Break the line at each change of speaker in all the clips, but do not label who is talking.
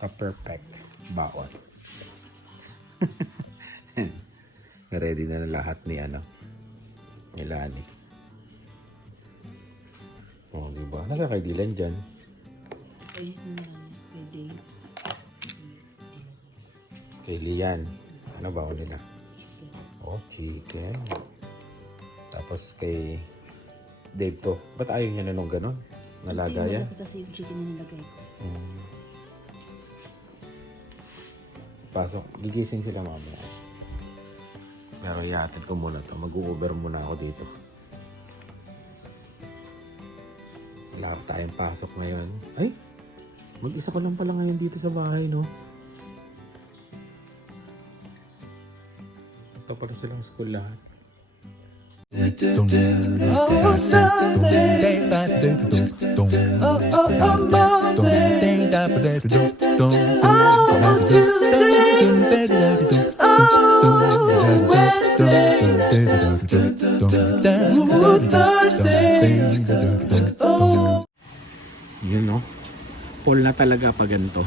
ka-perfect baon. Ready na na lahat ni ano, ni Lani. Oh, di ba? Nasa kay Dylan dyan.
Pwede.
Kay Lian. Ano ba nila? Oh, chicken. Tapos kay Dave to. Ba't ayaw niya na nung ganon? Nalaga yan?
Malaki kasi yung chicken na nilagay ko.
Mm. Pasok. Gigising sila mamaya. Pero iatid ko muna to. Mag-uber muna ako dito. Wala pa tayong pasok ngayon. Ay! Mag-isa pa lang pala ngayon dito sa bahay, no? Ito pala silang school lahat.
Oh, Sunday. Oh, oh, oh, Monday. Oh, Tuesday. Oh, Wednesday.
Yun no. Fall na talaga pag ganito.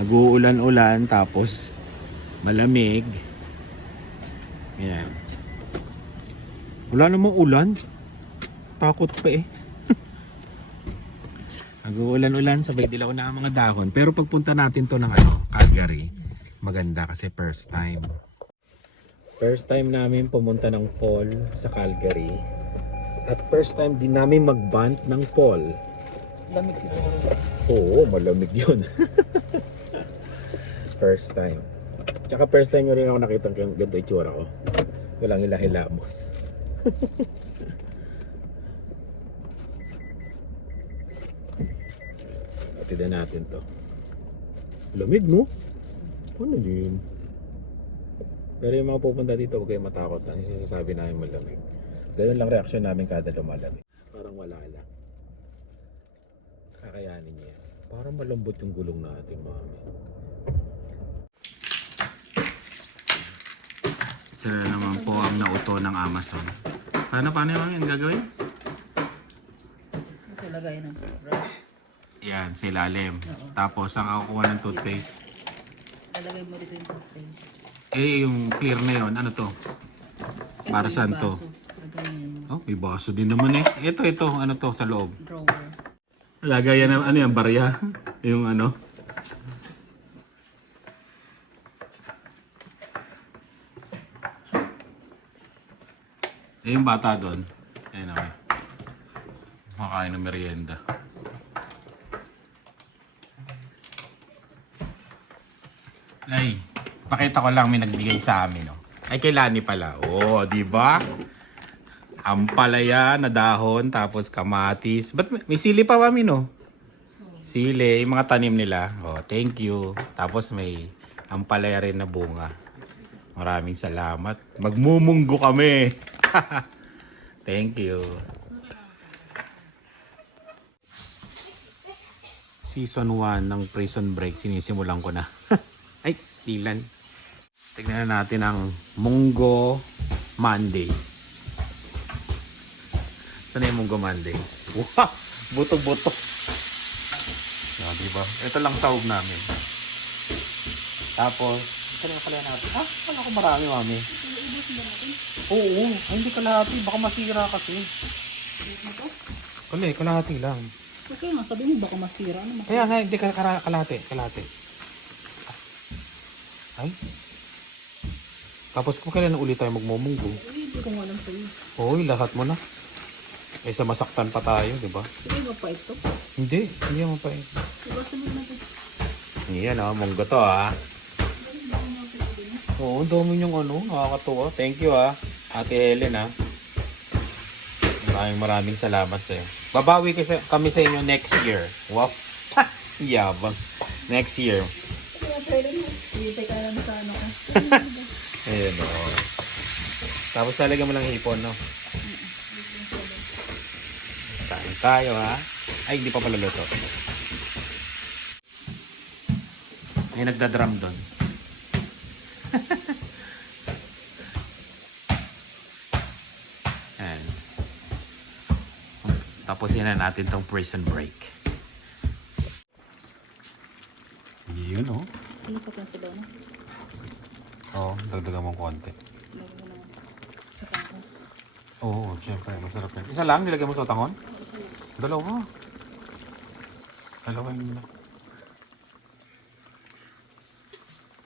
Nag-uulan-ulan tapos malamig. Yan. Wala namang ulan. Takot pa eh. Nag-uulan-ulan, sabay dilaw na ang mga dahon. Pero pagpunta natin to ng ano, Calgary, maganda kasi first time. First time namin pumunta ng fall sa Calgary. At first time din namin mag-band ng fall.
Lamig siguro.
Oo, malamig yun. first time. Tsaka first time nyo rin ako nakita ng ganito itsura ko. Walang hilahilamos. Atidan natin to. Lamig, no? Ano din? Pero yung mga pupunta dito, huwag kayong matakot. Ang sinasabi namin malamig. Ganun lang reaksyon namin kada lumalamig. Parang wala lang. Kakayanin niya. Parang malambot yung gulong natin, mami. Sila naman po ang nauto ng Amazon. Paano, paano yung ang gagawin?
Kasi lagay ng brush.
Yan, sa ilalim. Tapos, ang ako kuha ng toothpaste.
Lalagay mo dito yung toothpaste.
Eh, yung clear na yun, ano to?
Ito
Para
yung
saan to?
baso. Lagay mo
Oh, may baso din naman eh. Ito, ito, ano to, sa loob.
drawer.
Lagayan ng, ano yan, barya. yung ano. Eh, yung bata doon. Ayun okay. Makain ng merienda. Ay, pakita ko lang may nagbigay sa amin, no. Ay, kay Lani pala. Oh, di ba? Ampalaya na dahon, tapos kamatis. Ba't may, may sili pa mami, no? Sili, yung mga tanim nila. Oh, thank you. Tapos may ampalaya rin na bunga. Maraming salamat. Magmumunggo kami. thank you. Season 1 ng Prison Break, sinisimulan ko na. Ay, tilan. Tignan na natin ang Munggo Monday. Saan yung Munggo Monday? Wow! Buto-buto. No, di ba? Ito lang taob namin. Tapos, saan na pala natin? Ah, wala ko marami, mami. Oo, ay, hindi kalahati. Baka masira kasi. Kali, kalahati lang.
Okay nga, sabi mo baka masira. Ano masira?
Kaya nga, hindi kalahati. Kalahati. Ay. Tapos kung kailan ulit tayo magmumunggo.
Uy, hindi ko nga alam sa'yo.
Hoy, lahat mo na. Kaysa masaktan pa tayo, di ba?
Sige, mapait to.
Hindi, hindi mo pa.
Iwasan mo na to.
Yan ah, munggo to ah. Oo, dami niyong ano, nakakatuwa. Thank you ah, Ate Helen ah. Maraming maraming salamat sa'yo. Babawi kasi kami sa inyo next year. Wow. Yabang. Next year.
Pwede
Ayun o. Tapos lalagyan mo lang hipon, no? Kain tayo, ha? Ay, hindi pa pala luto. May nagda-drum doon. Ayan. Tapos na natin tong prison break. Yun oh.
Ano pa sa daw na?
Oo, dagdagan konti.
Mo naman. Sa pangko.
Oo, syempre. Masarap yan. Isa lang, nilagay mo sa tangon? Dalawa. Dalawa yun lang.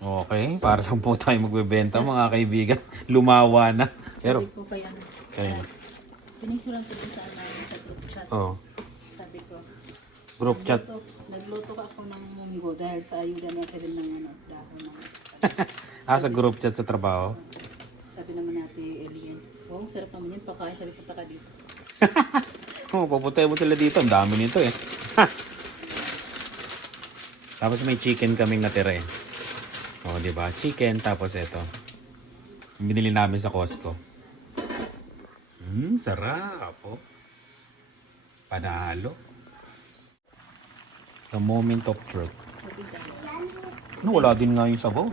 Okay, para lang po tayo magbebenta mga kaibigan. Lumawa na. Pero,
Sabi ko pa yan.
Ayun.
Pinicturean ko din sa namin sa group chat.
oh,
Sabi ko,
group chat.
nagluto, nagluto ka ako ng munggo dahil sa ayuda niya kailan ng ano, dahon ng
Ah, sa group chat sa trabaho.
Sabi naman natin, alien. Wow, ang sarap naman yun. Pakain, sabi punta ka dito.
Oh, papuntahin mo sila dito. Ang dami nito eh. tapos may chicken kaming natira eh. Oh, di ba? Chicken, tapos ito. Binili namin sa Costco. Hmm, sarap. Oh. Panalo. The moment of truth. No, wala din nga yung sabaw.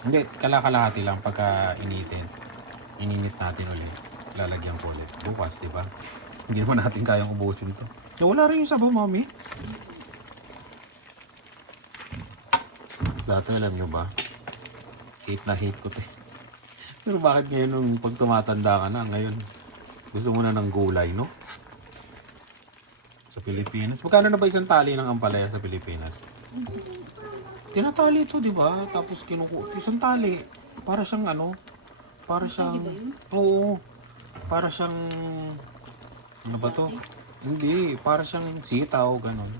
Hindi, kalakalahati lang pagka initin. Ininit natin ulit. Lalagyan ko ulit. Bukas, di ba? Hindi naman natin kayang ubusin to. No, wala rin yung sabaw, mami. Dati alam nyo ba? Hate na hate ko to. Pero bakit ngayon nung pag tumatanda ka na, ngayon gusto mo na ng gulay, no? Sa Pilipinas. Magkano na ba isang tali ng ampalaya sa Pilipinas? Tinatali ito, di ba? Tapos kinuku... Isang tali. Para siyang ano? Para siyang... Oo. Para siyang... Ano ba to? Hindi. Para siyang sitaw, ganun.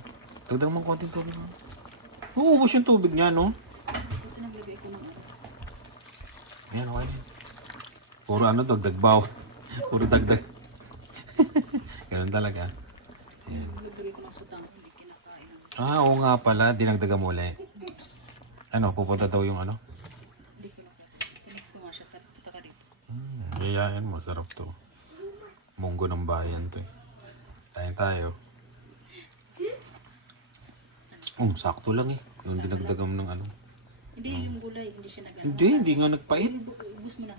Dagdag mong konting tubig mo. Uubos yung tubig niya, no?
Kasi naglagay ko ng.
Ayan, okay. na. Puro ano, dagdag baw. Puro dagdag. ganun talaga. Ayan.
Naglagay ko ng sutang. Hindi kinakain.
Ah, oo nga pala. Dinagdagan mo ulit. Ano, pupunta daw yung ano?
Hindi kinakain. Tinex ko nga siya. Sabi punta ka dito.
Hmm, yayain mo. Sarap to. Munggo ng bayan to eh. Tayo tayo. Um, sakto lang eh. Nung dinagdagan mo ng ano.
Hindi yung gulay. Hindi siya nag
Hindi, hindi nga nagpait.
Ubus mo na.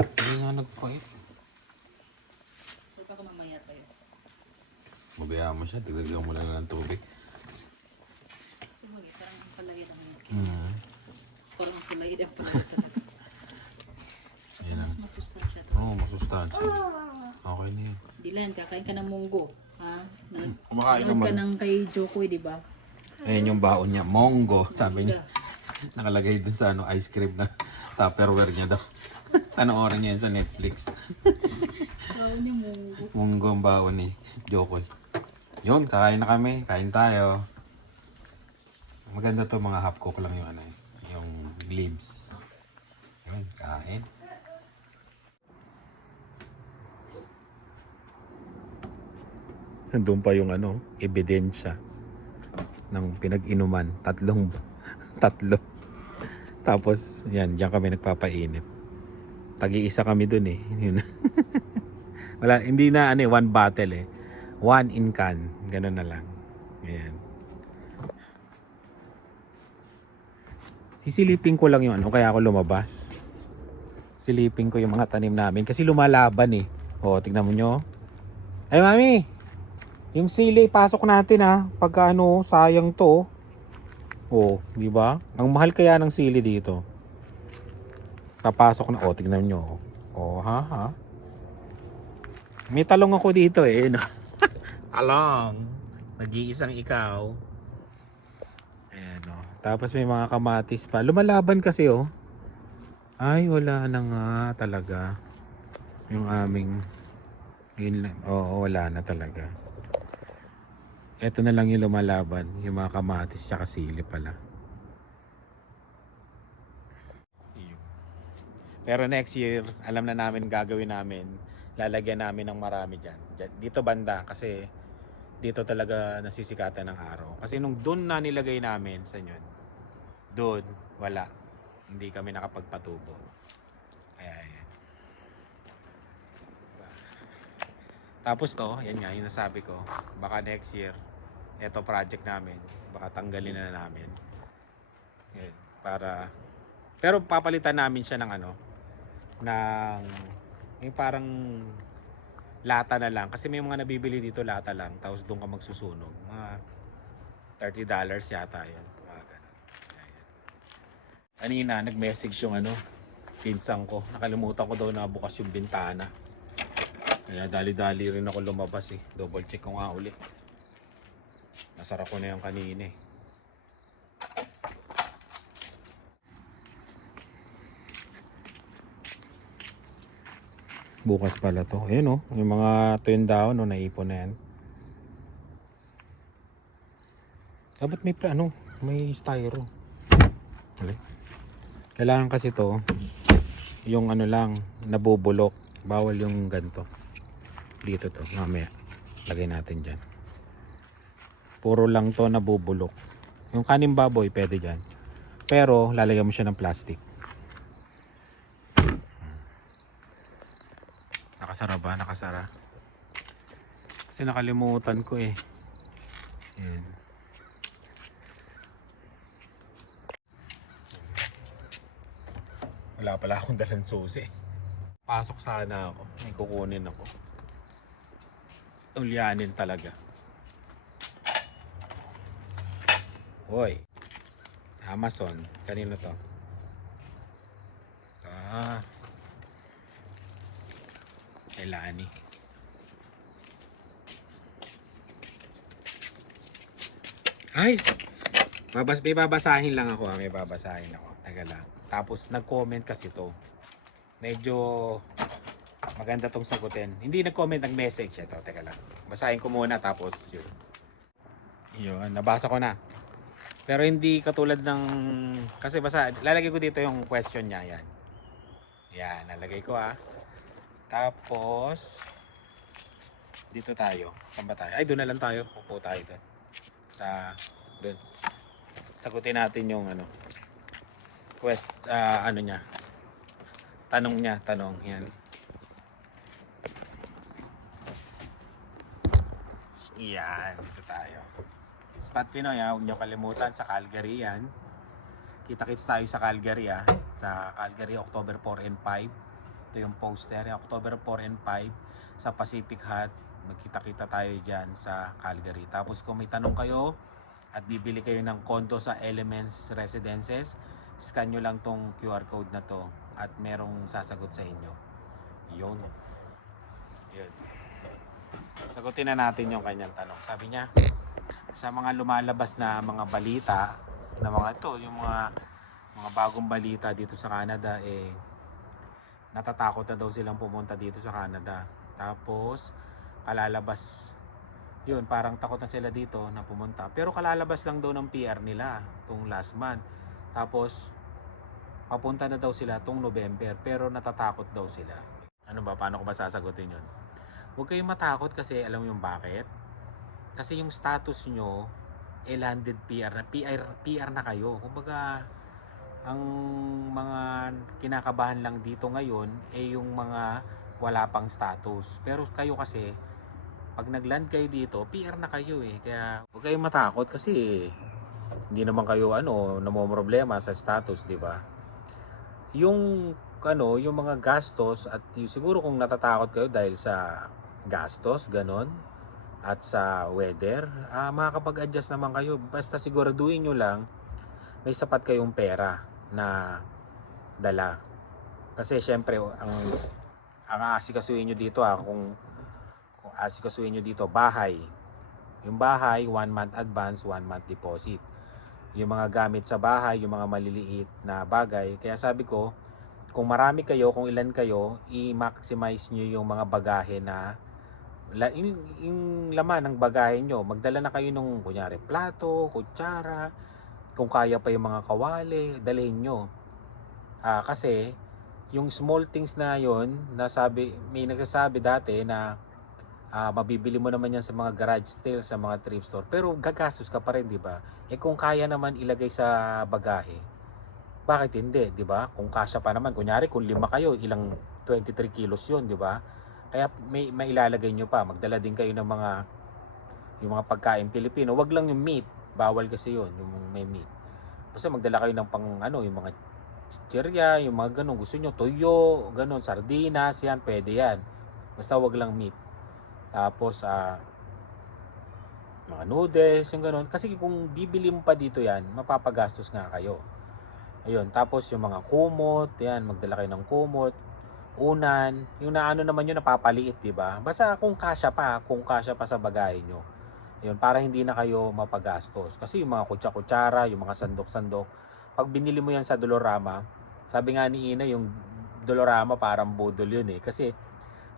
Hindi nga nagpait.
Huwag ka mamaya tayo.
Mabayaan mo siya. Dagdagan mo lang ng tubig.
Kasi mag parang ang palaya lang yun.
Hmm.
Parang ang palaya ang palaya talaga.
Yan
Mas masustansya to.
Oo, oh, masustansya. Okay na yun.
Hindi lang, kakain ka ng munggo. Ha? Nag-
Kumakain
Nanood ka
naman.
ng kay Jokoy, di ba?
Ayan yung baon niya. Monggo, sabi niya. Nakalagay dun sa ano, ice cream na tupperware niya daw. Panoorin niya yun sa Netflix.
Wow niya munggo.
Munggo ang baon ni Jokoy. Yun, kakain na kami. Kain tayo. Maganda to mga half cook lang yung ano yung leaves. Yun, kain. Nandun pa yung ano, ebidensya ng pinag-inuman. Tatlong, tatlo. Tapos, yan, diyan kami nagpapainit. Tagi-isa kami dun eh. Yun. Wala, hindi na ano eh, one bottle eh. One in can. Ganun na lang. Ayan. Sisilipin ko lang yung ano, kaya ako lumabas. Silipin ko yung mga tanim namin kasi lumalaban eh. O, tignan mo nyo. Ay, mami! Yung sili, pasok natin ha. Pagka ano, sayang to. O, di ba? Ang mahal kaya ng sili dito. Papasok na. O, tignan nyo. O, ha, ha. May talong ako dito eh. No? talong. Nag-iisang ikaw. Ayan o. Tapos may mga kamatis pa. Lumalaban kasi oh. Ay, wala na nga talaga. Yung aming... Yun lang. Oo, wala na talaga. Ito na lang yung lumalaban. Yung mga kamatis tsaka sili pala. Pero next year, alam na namin gagawin namin. Lalagyan namin ng marami. Dyan- Dito banda kasi dito talaga nasisikatan ng araw. Kasi nung doon na nilagay namin sa yun, doon, wala. Hindi kami nakapagpatubo. Kaya yan. Tapos to, yan nga, yung nasabi ko, baka next year, eto project namin, baka tanggalin na namin. Yan, para, pero papalitan namin siya ng ano, ng, yung parang lata na lang. Kasi may mga nabibili dito lata lang, tapos doon ka magsusunog. Mga 30 dollars yata yun. Mga ganun. Kanina, nag-message yung ano, pinsan ko. Nakalimutan ko daw na bukas yung bintana. Kaya dali-dali rin ako lumabas eh. Double check ko nga ulit. Nasara ko na yung kanina eh. Bukas pala to. Ayun oh, yung mga twin down no, naipon na yan. Dapat may ano, may styro. Hali. Kailangan kasi to yung ano lang nabubulok. Bawal yung ganto. Dito to, mamaya. Lagay natin diyan. Puro lang to nabubulok. Yung kanin baboy pwede diyan. Pero lalagyan mo siya ng plastic. Nakasara ba? Nakasara. Kasi nakalimutan ko eh. Yan. Wala pala akong dalang susi. Pasok sana ako. May kukunin ako. Ulyanin talaga. Hoy. Amazon. Kanino to? Ah. Kay Lani. Ay! Babas, may babasahin lang ako ha. May babasahin ako. Teka lang. Tapos nag-comment kasi to. Medyo maganda tong sagutin. Hindi nag-comment ng message ito. Teka lang. Basahin ko muna tapos yun. Yun, nabasa ko na. Pero hindi katulad ng kasi basa lalagay ko dito yung question niya yan. Yan, nalagay ko ah. Tapos dito tayo. Saan ba tayo? Ay, doon na lang tayo. Upo tayo doon. Sa doon. Sagutin natin yung ano. Quest ah, ano niya. Tanong niya, tanong yan. Yan, dito tayo. Spot Pinoy ha, huwag niyo kalimutan sa Calgary yan. Kita-kits tayo sa Calgary ha. Sa Calgary, October 4 and 5. Ito yung poster. October 4 and 5 sa Pacific Hut. Magkita-kita tayo dyan sa Calgary. Tapos kung may tanong kayo at bibili kayo ng condo sa Elements Residences, scan nyo lang tong QR code na to at merong sasagot sa inyo. Yun. Yun. Sagutin na natin yung kanyang tanong. Sabi niya, sa mga lumalabas na mga balita, na mga ito, yung mga mga bagong balita dito sa Canada, eh, natatakot na daw silang pumunta dito sa Canada. Tapos, kalalabas, yun, parang takot na sila dito na pumunta. Pero kalalabas lang daw ng PR nila, tong last month. Tapos, papunta na daw sila tong November, pero natatakot daw sila. Ano ba, paano ko ba sasagutin yun? Huwag kayong matakot kasi alam yung bakit? Kasi yung status nyo, eh landed PR na, PR, PR na kayo. Kumbaga, ang mga kinakabahan lang dito ngayon, eh yung mga wala pang status. Pero kayo kasi, pag nagland kayo dito, PR na kayo eh. Kaya huwag kayong matakot kasi hindi naman kayo ano, namomroblema sa status, di ba? Yung ano, yung mga gastos at yung, siguro kung natatakot kayo dahil sa gastos, ganon, at sa weather, ah, makakapag-adjust naman kayo. Basta siguraduhin nyo lang may sapat kayong pera na dala. Kasi syempre, ang, ang aasikasuhin nyo dito, ah, kung, kung aasikasuhin nyo dito, bahay. Yung bahay, one month advance, one month deposit. Yung mga gamit sa bahay, yung mga maliliit na bagay. Kaya sabi ko, kung marami kayo, kung ilan kayo, i-maximize nyo yung mga bagahe na yung, yung laman ng bagahe nyo. Magdala na kayo nung, kunyari, plato, kutsara, kung kaya pa yung mga kawali, dalhin nyo. Ah, kasi, yung small things na yon na sabi, may nagsasabi dati na ah, mabibili mo naman yan sa mga garage sale, sa mga thrift store. Pero gagastos ka pa rin, di ba? Eh kung kaya naman ilagay sa bagahe, bakit hindi, di ba? Kung kasya pa naman, kunyari kung lima kayo, ilang 23 kilos yun, di ba? Kaya may mailalagay nyo pa, magdala din kayo ng mga yung mga pagkain Pilipino. Wag lang yung meat, bawal kasi yun, yung may meat. Basta magdala kayo ng pang ano, yung mga chichirya, yung mga ganun, gusto nyo, toyo, ganun, sardinas, yan, pwede yan. Basta wag lang meat. Tapos, ah, mga noodles, yung ganun. Kasi kung bibili mo pa dito yan, mapapagastos nga kayo. Ayun, tapos yung mga kumot, yan, magdala kayo ng kumot, unan, yung naano naman yun, napapaliit, di ba? Basta kung kasya pa, kung kasya pa sa bagay nyo. Ayun, para hindi na kayo mapagastos. Kasi yung mga kutsa-kutsara, yung mga sandok-sandok, pag binili mo yan sa Dolorama, sabi nga ni Ina, yung Dolorama parang budol yun eh. Kasi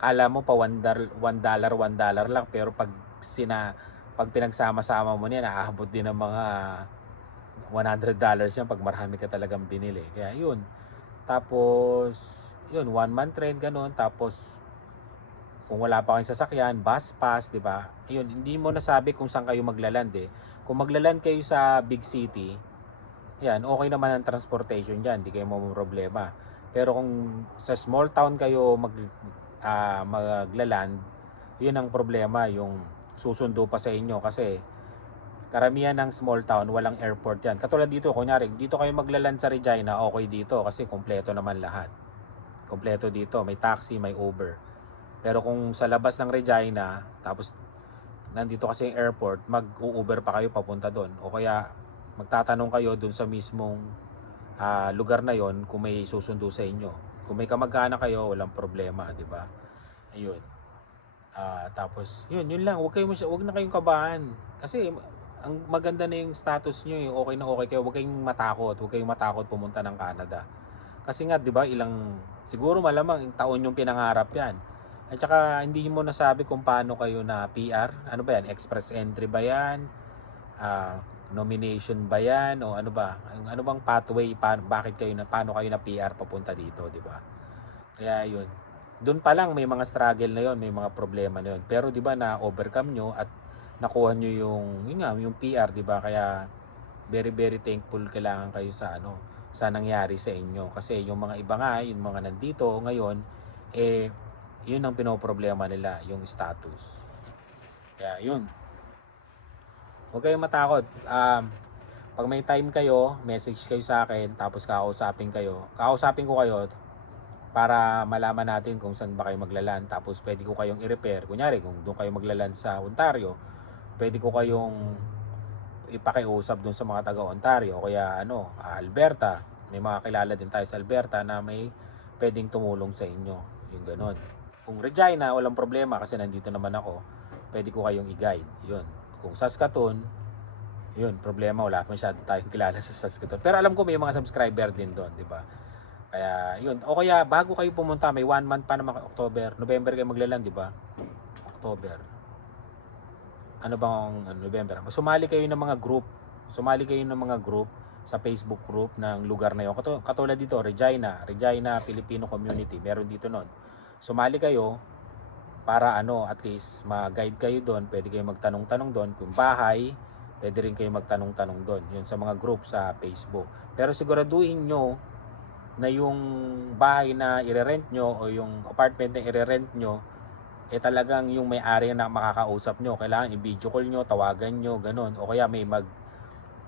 kala mo pa 1 dollar, 1 dollar, 1 dollar lang, pero pag sina pag pinagsama-sama mo niya, naaabot din ng mga 100 dollars yan pag marami ka talagang binili. Kaya yun. Tapos, yun, one month rent, ganun. Tapos, kung wala pa kayong sasakyan, bus pass, di ba? Ayun, hindi mo nasabi kung saan kayo maglaland eh. Kung maglaland kayo sa big city, yan, okay naman ang transportation dyan, hindi kayo mo problema. Pero kung sa small town kayo mag, ah, maglaland, yun ang problema, yung susundo pa sa inyo kasi karamihan ng small town walang airport yan. Katulad dito, kunyari, dito kayo maglaland sa Regina, okay dito kasi kompleto naman lahat. Kompleto dito, may taxi, may Uber. Pero kung sa labas ng Regina, tapos nandito kasi yung airport, mag-Uber pa kayo papunta doon. O kaya magtatanong kayo doon sa mismong ah, lugar na yon kung may susundo sa inyo. Kung may kamag-anak kayo, walang problema, di ba? Ayun. Ah, tapos, yun, yun lang. Huwag, kayo, masy- huwag na kayong kabahan. Kasi, ang maganda na yung status nyo, yung okay na okay kayo. Huwag kayong matakot. Huwag kayong matakot pumunta ng Canada. Kasi nga, di ba, ilang, siguro malamang, taon yung pinangarap yan. At saka, hindi mo nasabi kung paano kayo na PR. Ano ba yan? Express entry ba yan? Ah, nomination ba yan? O ano ba? Ano bang pathway? Pa, bakit kayo na, paano kayo na PR papunta dito, di ba? Kaya yun. Doon pa lang may mga struggle na yon, may mga problema na yon. Pero 'di ba na overcome nyo at nakuha nyo yung yun nga, yung PR, 'di ba? Kaya very very thankful kailangan kayo sa ano, sa nangyari sa inyo kasi yung mga iba nga, yung mga nandito ngayon eh yun ang pinoproblema nila, yung status. Kaya yun. Huwag kayong matakot. Um, pag may time kayo, message kayo sa akin, tapos kakausapin kayo. Kakausapin ko kayo para malaman natin kung saan ba kayo maglalan. Tapos pwede ko kayong i-repair. Kunyari, kung doon kayo maglalan sa Ontario, pwede ko kayong ipakiusap doon sa mga taga Ontario o kaya ano, Alberta. May mga kilala din tayo sa Alberta na may pwedeng tumulong sa inyo. Yung ganon. Kung Regina, walang problema kasi nandito naman ako. Pwede ko kayong i-guide. Yun. Kung Saskatoon, yun, problema, wala pa masyado tayong kilala sa Saskatoon. Pero alam ko may mga subscriber din doon, di ba? Kaya, yun. O kaya, bago kayo pumunta, may one month pa naman, October, November kayo maglalan, di ba? October. Ano bang ano, November? Sumali kayo ng mga group. Sumali kayo ng mga group sa Facebook group ng lugar na yun. Katu- Katulad dito, Regina, Regina Filipino Community. Meron dito nun. Sumali kayo para ano, at least ma-guide kayo doon. Pwede kayo magtanong-tanong doon. Kung bahay, pwede rin kayo magtanong-tanong doon. Yun sa mga group sa Facebook. Pero siguraduhin nyo na yung bahay na ire-rent nyo o yung apartment na ire-rent nyo eh talagang yung may-ari na makakausap nyo. Kailangan i-video call nyo, tawagan nyo, ganun. O kaya may mag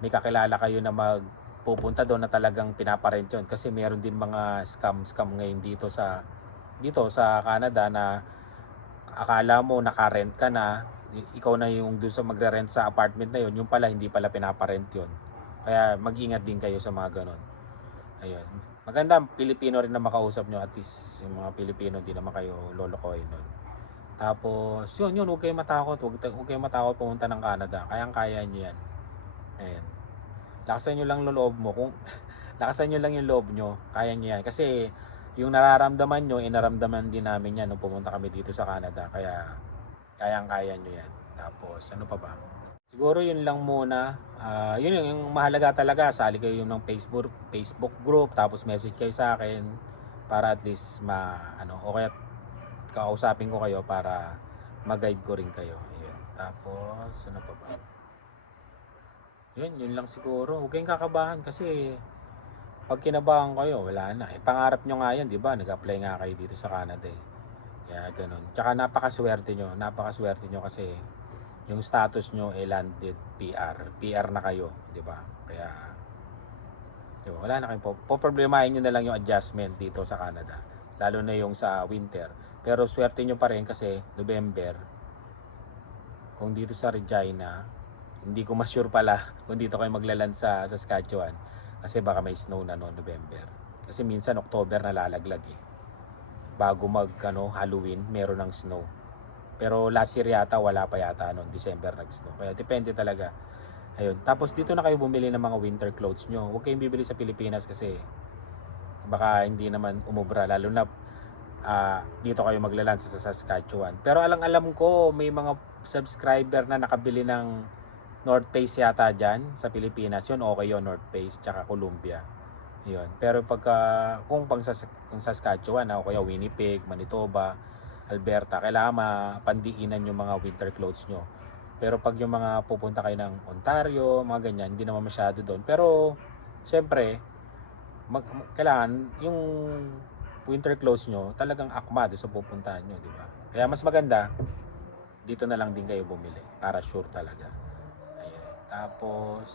may kakilala kayo na magpupunta doon na talagang pinaparent yun. Kasi meron din mga scam-scam ngayon dito sa dito sa Canada na akala mo nakarent ka na, ikaw na yung doon sa magre-rent sa apartment na yun, yung pala hindi pala pinaparent yun. Kaya mag-ingat din kayo sa mga ganun. Ayun. Maganda, Pilipino rin na makausap nyo. At least yung mga Pilipino, hindi naman kayo lolokohin nun. Tapos, yun, yun, huwag kayong matakot. Huwag, huwag kayong matakot pumunta ng Canada. Kayang-kaya nyo yan. Ayan. Lakasan nyo lang loob mo. Kung, lakasan nyo lang yung loob nyo. Kaya nyo yan. Kasi, yung nararamdaman nyo, inaramdaman din namin yan nung pumunta kami dito sa Canada. Kaya, kayang-kaya nyo yan. Tapos, ano pa ba? Siguro yun lang muna. Ah, yun yung, mahalaga talaga. Sali kayo yung ng Facebook, Facebook group. Tapos message kayo sa akin. Para at least ma, ano, o kaya kausapin ko kayo para mag-guide ko rin kayo. Ayun. Tapos, ano pa ba? Yun, yun lang siguro. Huwag kayong kakabahan kasi pag kinabahan kayo, wala na. Eh, pangarap nyo nga yan, di ba? Nag-apply nga kayo dito sa Canada eh. Kaya ganun. Tsaka napakaswerte nyo. Napakaswerte nyo kasi yung status nyo eh landed PR. PR na kayo, di ba? Kaya, di ba? Wala na kayong po. Poproblemahin nyo na lang yung adjustment dito sa Canada. Lalo na yung sa winter. Pero swerte nyo pa rin kasi November, kung dito sa Regina, hindi ko ma-sure pala kung dito kayo maglaland sa Saskatchewan kasi baka may snow na noong November. Kasi minsan October nalalaglag eh. Bago mag ano, Halloween, meron ng snow. Pero last year yata wala pa yata noong December nag-snow. Kaya depende talaga. Ayun. Tapos dito na kayo bumili ng mga winter clothes nyo. Huwag kayong bibili sa Pilipinas kasi baka hindi naman umubra lalo na ah, dito kayo maglalan sa Saskatchewan. Pero alang-alam ko may mga subscriber na nakabili ng North Face yata dyan sa Pilipinas. Yun okay yun, North Face tsaka Columbia. Yun. Pero pagka kung pang kung Saskatchewan ah, o kaya Winnipeg, Manitoba, Alberta, kailangan mapandiinan yung mga winter clothes nyo. Pero pag yung mga pupunta kayo ng Ontario, mga ganyan, hindi naman masyado doon. Pero, syempre, mag- kailangan yung winter clothes nyo talagang akma doon sa pupuntahan nyo, di ba? Kaya mas maganda, dito na lang din kayo bumili para sure talaga. Tapos,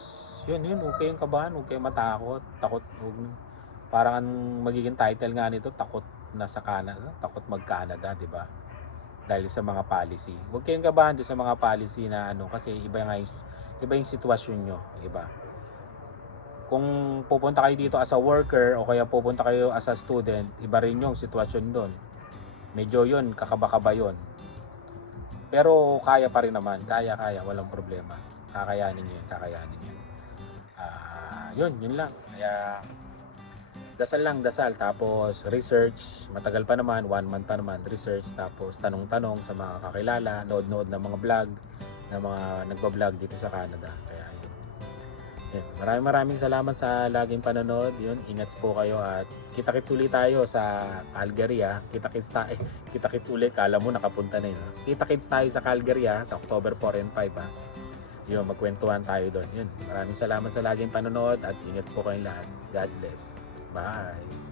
yun, yun, huwag kayong kabahan, huwag kayong matakot. Takot, huwag, parang ang magiging title nga nito, takot na sa Canada, takot mag-Canada, di ba? Dahil sa mga policy. Huwag kayong kabahan doon sa mga policy na ano, kasi iba nga yung, iba yung sitwasyon nyo, iba kung pupunta kayo dito as a worker o kaya pupunta kayo as a student, iba rin yung sitwasyon doon. Medyo yun, kakaba-kaba yun. Pero kaya pa rin naman, kaya-kaya, walang problema. Kakayanin nyo yun, kakayanin nyo. Ah, yun, yun lang. Kaya, dasal lang, dasal. Tapos, research. Matagal pa naman, one month pa naman, research. Tapos, tanong-tanong sa mga kakilala, nood-nood ng mga vlog, ng mga nagbablog dito sa Canada. Kaya, yun. Yan. Maraming maraming salamat sa laging panonood. Yun, ingat po kayo at kita-kits ulit tayo sa Calgary ah. Kita-kits tayo. Eh, kita-kits ulit. Kala mo nakapunta na yun. ah. Kita-kits tayo sa Calgary ah, sa October 4 and 5 ah. Yun, magkwentuhan tayo doon. Yun, maraming salamat sa laging panonood at ingat po kayong lahat. God bless. Bye!